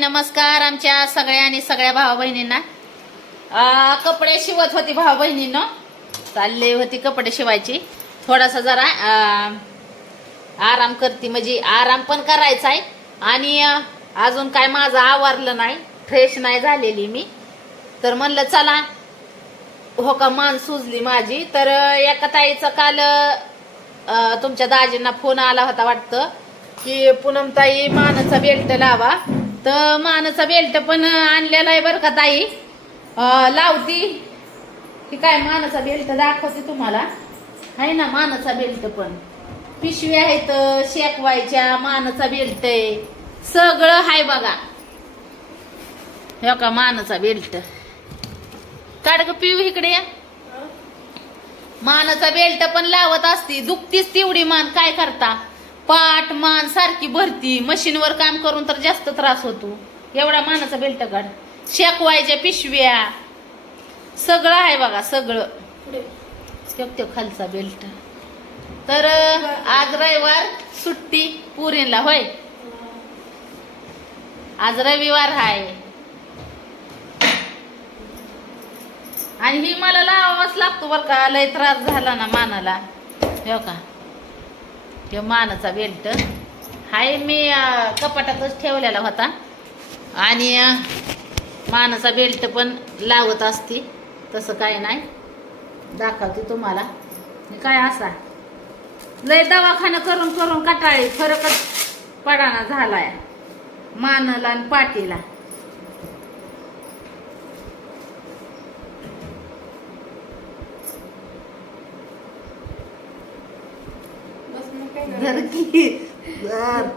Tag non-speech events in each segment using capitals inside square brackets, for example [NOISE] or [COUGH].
नमस्कार आमच्या सगळ्या आणि सगळ्या भावा बहिणींना कपडे शिवत होती भावा बहिणींना चालले होती कपडे शिवायची. थोडासा जरा आराम करते. म्हणजे आराम पण करायचा आहे. आणि अजून काय माझं आवारलं नाही. फ्रेश नाही झालेली मी. तर म्हणलं चला. हो का मान सुजली माझी. तर एका ताईचा काल तुमच्या दाजींना फोन आला होता वाटतं की पूनमताई मानाचा बेल्ट लावा. तर मानाचा बेल्ट पण आणलेला आहे बरं का ताई. लावती. की काय मानाचा बेल्ट दाखवते तुम्हाला. आहे ना मानाचा बेल्ट पण. पिशवी आहेत शेकवायच्या मानाचा बेल्ट आहे. सगळं आहे बघा. हे का मानाचा बेल्ट. काढ ग पिऊ इकडे या. मानाचा बेल्ट पण लावत असती. दुखतीच तेवढी मान. काय करता? पाठ मान सारखी भरती. मशीनवर काम करून तर जास्त त्रास होतो. एवढा मानाचा बेल्ट काढ. शेकवायच्या पिशव्या. सगळं आहे बघा सगळं. शेकतो खालचा बेल्ट. तर आज रविवार सुट्टी पुरीला होय? आज रविवार आहे आणि ही मला लावावाच लागतो बरं का लय त्रास झाला ना मानाला. हो का? हे मानाचा बेल्ट हाय मी कपाटातच ठेवलेला होता. आणि मानाचा बेल्ट पण लावत असते. तसं काय नाही. दाखवते तुम्हाला. हे काय असा? लय दवाखाना करून करून कटाळी फरकच पडाना झालाय. मानाला आणि पाठीला नाही. धर.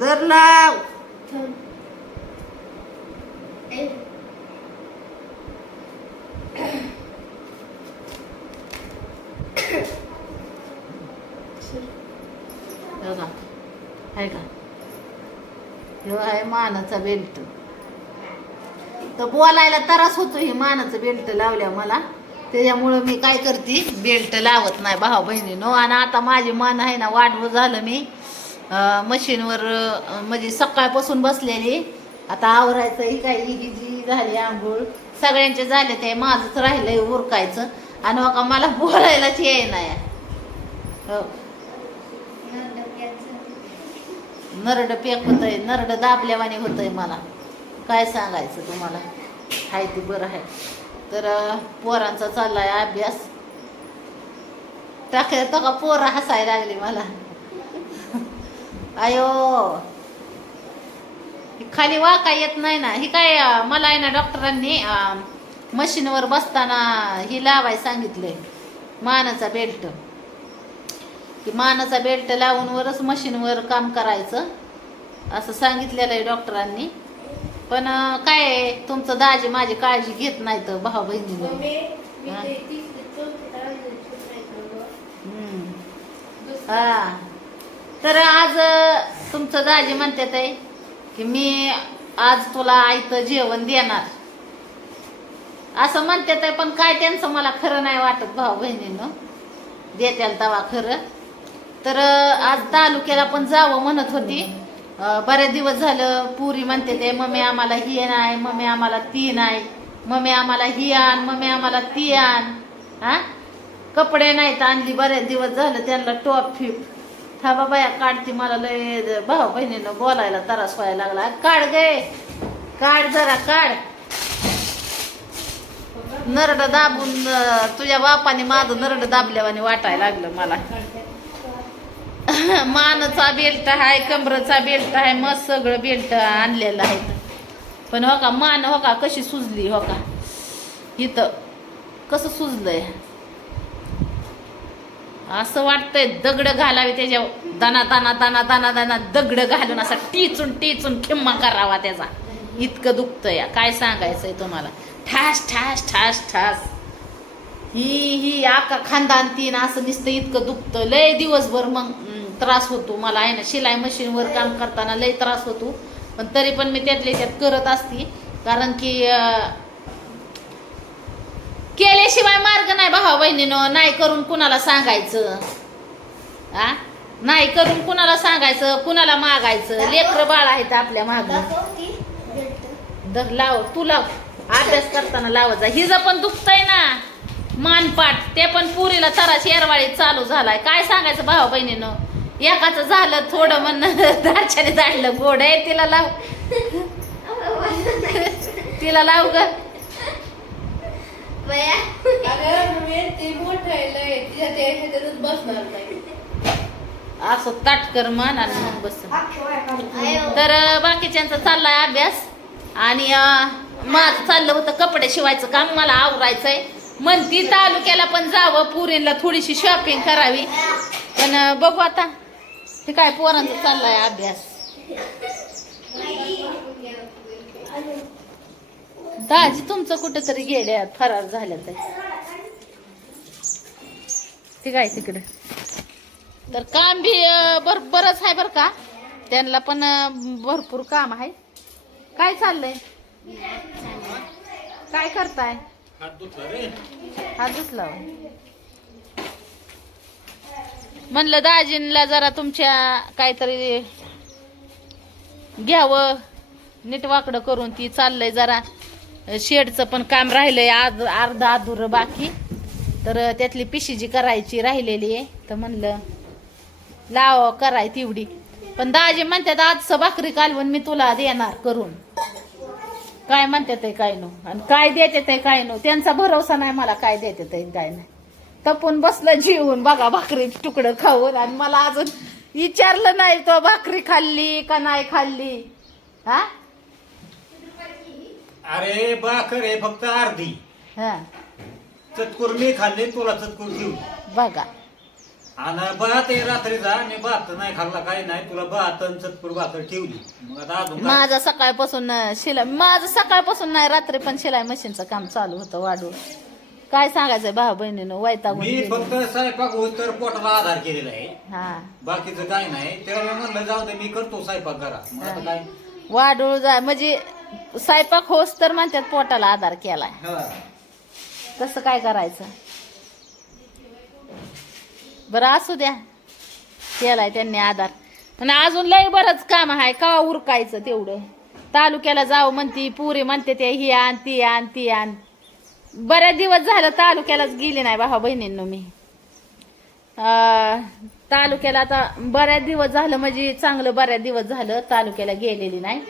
धर लाव. का आहे का? आहे मानाचा बेल्ट तर बोलायला त्रास होतो ही मानाचं बेल्ट लावल्या मला. त्याच्यामुळं मी काय करते बेल्ट लावत नाही भाऊ बहिणीनो. आणि आता माझी मान आहे ना वाढवं झालं मी. मशीनवर म्हणजे सकाळपासून बसलेली. आता आवरायचं ही काय ही जी झाली आंघोळ. सगळ्यांचे झाले ते माझंच राहिलंय उरकायचं. आणि मग मला बोलायलाच येईना नाही. हो. नरड पेक होतंय नरड दाबल्यावाने आहे मला. काय सांगायचं तुम्हाला? हाय ते बरं आहे तर पोरांचा चालला आहे अभ्यास. टाक तो का पोरं हसायला लागली मला? आयो. ही खाली वाका येत नाही ना. ही काय मला आहे ना डॉक्टरांनी मशीनवर बसताना ही लावाय सांगितलंय. मानाचा बेल्ट. की मानाचा बेल्ट लावून वरच मशीनवर काम करायचं. असं सांगितलेलं आहे डॉक्टरांनी. पण काय तुमचं दाजी माझी काळजी घेत नाही तर भाऊ मी हा. हा. तर आज तुमचं दाजी म्हणतात आहे की मी आज तुला आयतं जेवण देणार. असं म्हणतात आहे पण काय त्यांचं मला खरं नाही वाटत भाऊ बहिणीनं. देत्याल तवा खरं. तर आज तालुक्याला पण जावं म्हणत होती. बरेच दिवस झालं पुरी म्हणते ते मम्मी आम्हाला ही नाही मम्मी आम्हाला ती नाही मम्मी आम्हाला ही आण मम्मी आम्हाला ती आण. हा? कपडे नाहीत आणली बरेच दिवस झालं त्यांना टॉप फिप. थांबा बाया काढती मला लय भाऊ बहिणीनं बोलायला त्रास व्हायला लागला काढ गे काढ जरा काढ. नरड दाबून तुझ्या बापाने माझं नरड दाबल्यावाने वाटायला लागलं मला. [LAUGHS] मानचा बेल्ट आहे कमरचा बेल्ट आहे मस्त सगळं बेल्ट आणलेलं आहे. पण हो का मान हो का कशी सुजली हो का? इथं कसं सुजलंय? असं वाटतंय दगड घालावे त्याच्या दाना दाना दाना दाना दाना दगड घालून असा टिचून टिचून खिम्मा करावा त्याचा. इतकं दुखतं काय सांगायचंय तुम्हाला? ठास ठास ठास ठास. ही ही आका खानदान तीन असं नुसतं इतकं दुखतं लय दिवसभर मग त्रास होतो. मला आहे ना शिलाई मशीनवर काम करताना लय त्रास होतो. पण तरी पण मी त्यातले त्यात करत असते. कारण की केल्याशिवाय मार्ग नाही भावा बहिणीनं. नाही करून कुणाला सांगायचं? आ? नाही करून कुणाला सांगायचं? कुणाला मागायचं? लेकर बाळ आहेत आपल्या माग. धर लाव तू लाव. अभ्यास करताना लावत जा. हिचं पण दुखतंय ना. मानपाट. ते पण पुरीला तराश येरवाळी चालू झालाय. काय सांगायचं भाऊ बहिणीनं? एकाच झालं थोडं म्हणणं दारच्याने जाडलं गोड आहे तिला लाव. तिला लाव ग. असं ताटकर मान आणि मग बस. आयो. तर बाकीच्यांचा चाललाय अभ्यास आणि माझं चाललं होतं कपडे शिवायचं काम मला आवरायचंय. म्हणती तालुक्याला पण जावं पुरीला थोडीशी शॉपिंग करावी. पण बघू आता. हे काय पोरांचा चाललाय अभ्यास? दाजी तुमचं कुठेतरी गेले फरार झाल्या ते काय तिकडे? तर काम बी बर बरंच आहे बरं का? त्यांना पण भरपूर काम आहे. काय चाललंय? काय करताय? हात दुसला म्हणलं दाजींला जरा तुमच्या काहीतरी घ्यावं. नीटवाकडं करून ती चाललंय जरा. शेडचं पण काम राहिलंय आज अर्ध अधुर बाकी. तर त्यातली पिशी जी करायची राहिलेली आहे तर म्हणलं लाव कराय तेवढी. पण दाजी म्हणतात आज भाकरी कालवून मी तुला देणार करून. काय म्हणतात काय नो? आणि काय देते ते काय नो? त्यांचा भरोसा नाही मला काय देते ते काय नाही. तपून बसलं जीवन बघा भाकरी तुकडं खाऊन. आणि मला अजून विचारलं नाही तो भाकरी खाल्ली का नाही खाल्ली? हा? अरे बाकर आहे फक्त अर्धी. हा. चतकूर मी खाल्ले तुला चतकूर घेऊ बघा. आणि भात आहे रात्रीचा आणि भात नाही खाल्ला काही नाही. तुला भात आणि चतकूर भाकर ठेवली. मग आता अजून काय? माझं सकाळपासून शिलाई माझं सकाळपासून नाही रात्री पण शिलाई मशीनचं काम चालू होतं वाढून. काय सांगायचंय भाऊ बहिणीनं वैतागून मी गेली. फक्त स्वयंपाक तर पोटाला आधार केलेला आहे. हा. बाकीचं काय नाही. त्याला म्हणलं जाऊ दे मी करतो स्वयंपाक मग आता काय? वाढूळ जा म्हणजे स्वयंपाक होस तर म्हणतात पोटाला आधार केलाय. हा. तसं काय करायचं? बरं असू द्या. केलाय त्यांनी आधार. पण अजून लय बरंच काम आहे. का उरकायचं तेवढं. तालुक्याला जाऊ म्हणती पुरी म्हणते ते ही आण ती आण ती आण. बऱ्याच दिवस झालं तालुक्यालाच गेली नाही भावा बहिणींनो मी. तालुक्याला आता बऱ्याच दिवस झालं म्हणजे चांगलं बऱ्याच दिवस झालं तालुक्याला गेलेली नाही.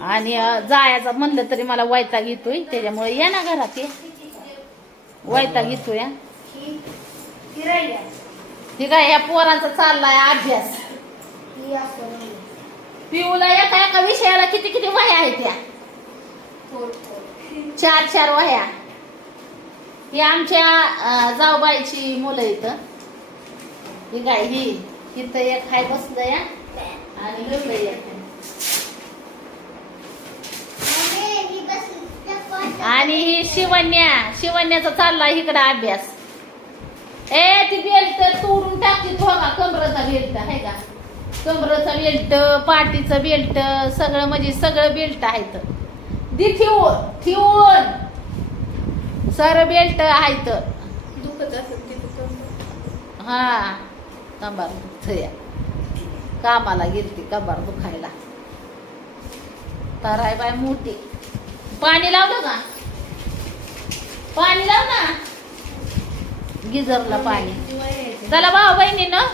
आणि जायचं म्हणलं तरी मला वैताग येतोय त्याच्यामुळे या ना घरात ये. वैताग येतोय या ठीक आहे या पोरांचा चाललाय अभ्यास? पिऊला एका एका विषयाला किती किती वह्या आहेत त्या चार चार वह्या. ही आमच्या जाऊबाईची मुलं इथं. ही गाय ही. इथं एक हाय बसलं या. आणि इकडं एक आणि ही शिवन्या शिवण्याचा चालला इकडं अभ्यास. ए ती बेल्ट तोडून टाकली थोडा कमरचा बेल्ट आहे का? कमरचा बेल्ट पाटीचं बेल्ट सगळं म्हणजे सगळं बेल्ट आहेत दी ठेवून ठेवून. सर बेल्ट आहेत. दुखत असेल तिथं? कमी. हा कंबार दुखतया. कामाला गेलती कंबार दुखायला. तर आहे बाय मोठी. पाणी लावलं का? पाणी लाव ना. गिझरला पाणी. चला भाऊ बहिणीनं.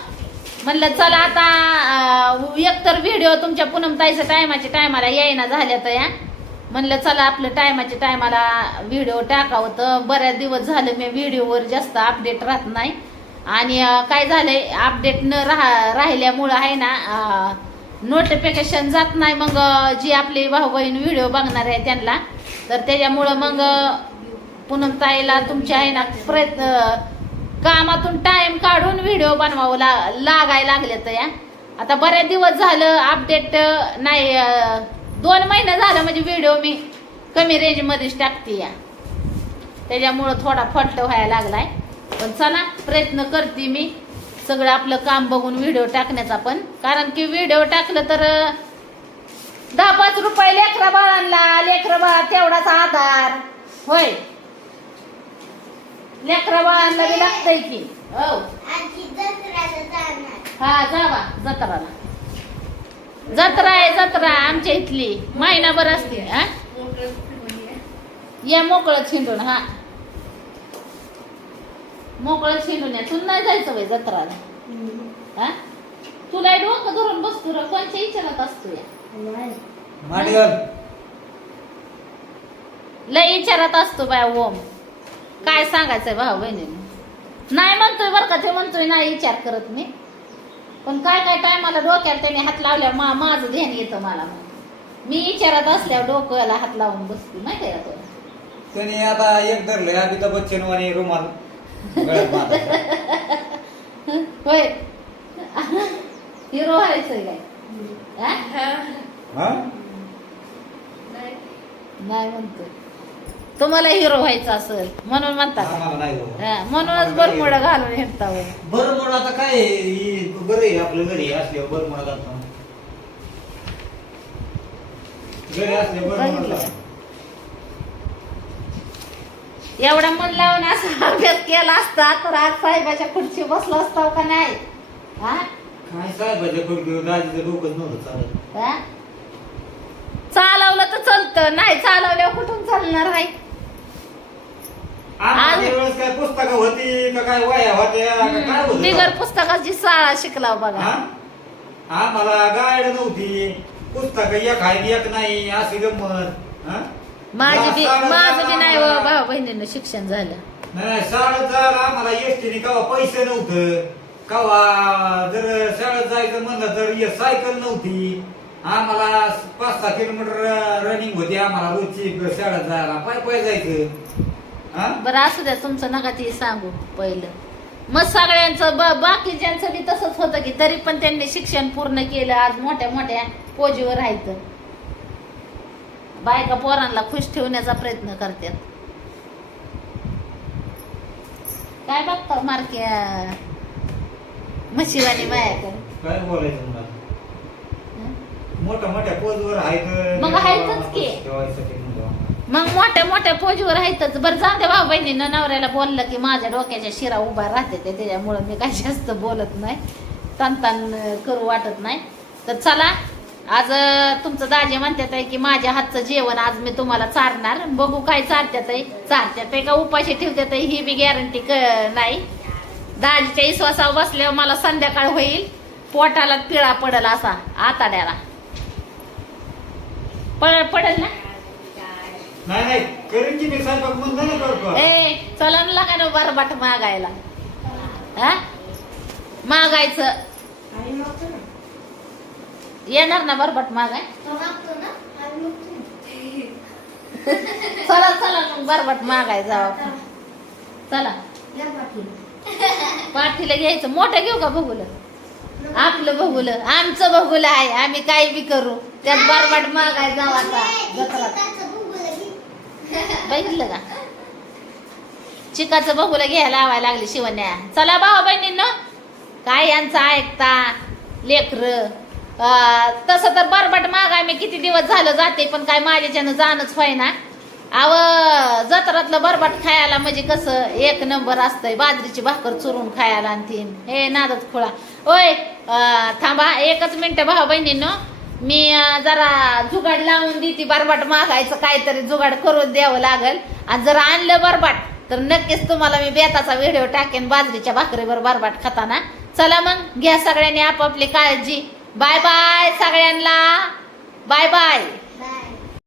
म्हणलं चला आता एकतर व्हिडिओ तुमच्या पूनमताईचं टायमाच्या टायमाला येईना झाल्या तर या. म्हणलं चला आपलं टायमाच्या टायमाला व्हिडिओ टाकावं तर बऱ्याच दिवस झालं मी व्हिडिओवर जास्त अपडेट राहत नाही. आणि काय झालंय अपडेट न राहा राहिल्यामुळं आहे ना नोटिफिकेशन जात नाही. मग जी आपली भाऊ बहीण व्हिडिओ बघणार आहे त्यांना तर त्याच्यामुळं मग अं, पूनमताईला तुमच्या आहे ना प्रयत्न कामातून टाइम काढून व्हिडिओ बनवावं ला लागायला लागले तर या. आता बऱ्याच दिवस झालं अपडेट नाही दोन महिने झालं म्हणजे व्हिडिओ मी कमी रेंज मध्येच टाकते या. त्याच्यामुळं थोडा फॉल्ट व्हायला लागलाय. पण चला प्रयत्न करते मी सगळं आपलं काम बघून व्हिडिओ टाकण्याचा पण. कारण की व्हिडिओ टाकलं तर दहा पाच रुपये लेकरा बाळांना लेकरा बाळा तेवढाच आधार. होय. लेकरा बाळांना बी लागतंय की. हो. हा जावा जत्राला. जत्रा आहे जत्रा आमच्या इथली. महिनाभर असते हा? ये. मोकळं छिंडून हा. मोकळं छिंडून या. तू नाही जायचं बाई जत्राला. हा? तुला डोकं धरून बसतो रे कोणच्या विचारात असतो या? लय विचारात असतो बाय ओम. काय सांगायचंय भाऊ बहिणीने? नाही म्हणतोय बरं का ते म्हणतोय नाही विचार करत मी. पण काय काय टायमाला डोक्याला त्याने हात लावल्यावर मा माझं ध्यान येतं मला मग मी विचारात असल्यावर डोक्याला हात लावून बसते माहिती आहे का तुला त्याने आता एक धरलंय अमिताभ बच्चन वाणी रुमाल गळ्यात बांधायचा. [LAUGHS] होय हिरो व्हायचंय काय हा? हा. हा? नाही. नाही म्हणतोय तुम्हाला हिरो व्हायचं असेल म्हणून म्हणता का? आम्हाला नाही हो. हा, म्हणूनच बरमुड घालून हिंडता बरं म्हणून आता काय ही बरं आहे आपलं घरी असल्यावर बरं म्हणत आता घरी असल्यावर बरं म्हणत बघितलं. एवढा मन लावून असा अभ्यास केला असता तर आज साहेबाच्या खुर्ची बसलो असतो का नाही? हा? काय साहेबाच्या पडकी दाजीचं डोकंच नव्हतं चालत. हा? चालवलं तर चालतं नाही चालवल्यावर कुठून चालणार आहे? त्यावेळेस काय पुस्तकं होती का काय वया होत्या का काय होतं बिगर पुस्तकाची शाळा शिकला हा? बघा आम्हाला गाईड नव्हती. पुस्तक एक आहे एक नाही अशी गंमत. हा? माझी बी शाळेत माझं बी नाही हो, भाऊ बहिणीनं शिक्षण झालं. नाही शाळेत जायला आम्हाला एसटीने कवा पैसे नव्हतं कवा जर शाळेत जायचं म्हणलं तर ये सायकल नव्हती. आम्हाला पाच सहा किलोमीटर रनिंग होती आम्हाला रोजची शाळेत जायला. पाय पाय जायचं. बरं असू द्या तुमचं नका ते सांगू पहिलं. मग सगळ्यांचं ब- बाकीच्यांचं बी तसंच होतं की तरी पण त्यांनी शिक्षण पूर्ण केलं आज मोठ्या मोठ्या पोजीवर राहायचं बायका पोरांना खुश ठेवण्याचा प्रयत्न करतात. काय बघता मार्के म्हशीवानी मायाकडे काय बोलायचं मला? मोठ्या मोठ्या पोजवर आहेत. मग आहेतच की. ठेवायसाठी. मग मोठ्या मोठ्या पोजीवर आहेतच बरं जाऊ दे भाऊ बहिणीनं नवऱ्याला बोललं की माझ्या डोक्याच्या शिरा उभा राहते ते त्याच्यामुळं मी काही जास्त बोलत नाही. तान करू वाटत नाही. तर चला आज तुमचं दाजी म्हणतात आहे की माझ्या हातचं जेवण आज मी तुम्हाला चारणार. बघू काय चारत्यात आहे. चारत्यात आहे का उपाशी ठेवत्यात आहे ही बी गॅरंटी क नाही. दाजीच्या विश्वासावर बसल्यावर मला संध्याकाळ होईल. पोटाला पिळा पडल असा आताड्याला. पड पडेल ना? नाही नाही. करीन की मी स्वयंपाक म्हणलं ना करतो ए चला ना लागा ना बरबाट मागायला. हा? मागायचं. मागतो ना. येणार ना बरबाट मागाय? तो मागतो ना. आणि मागतो ना. चला चला मग बरबाट मागाय आपण. चला. या पाठी. पाठीला घ्यायचं. मोठं घेऊ का बघुलं आपलं बघुलं आमचं बघुलं आहे. आम्ही काही बी करू. त्यात बरबाट मागाय जाऊ आता. जत्रात. बघितलं का? चिकाचं बघूला घ्यायला लावायला लागली शिवण्या. चला भाऊ बहिणींनो काय यांचं ऐकता लेकर. तसं तर बरबाट मागाय मी किती दिवस झालं जाते पण काय माझ्याच्यानं जाणंच ना अव जत्रातलं बरबाट खायला म्हणजे कसं एक नंबर असतंय बाजरीची भाकर चुरून खायला आणतीन. हे नादच खुळा. ओय थांबा एकच मिनटं भाऊ बहिणीनं. मी जरा जुगाड लावून देते बरबाट मागायचं काहीतरी जुगाड करून द्यावं लागल. आणि जर आणलं बरबाट तर नक्कीच तुम्हाला मी बेताचा व्हिडिओ टाकेन बाजरीच्या भाकरीवर बरबाट खाताना. चला मग घ्या सगळ्यांनी आपापली काळजी. बाय बाय सगळ्यांना. Bye bye.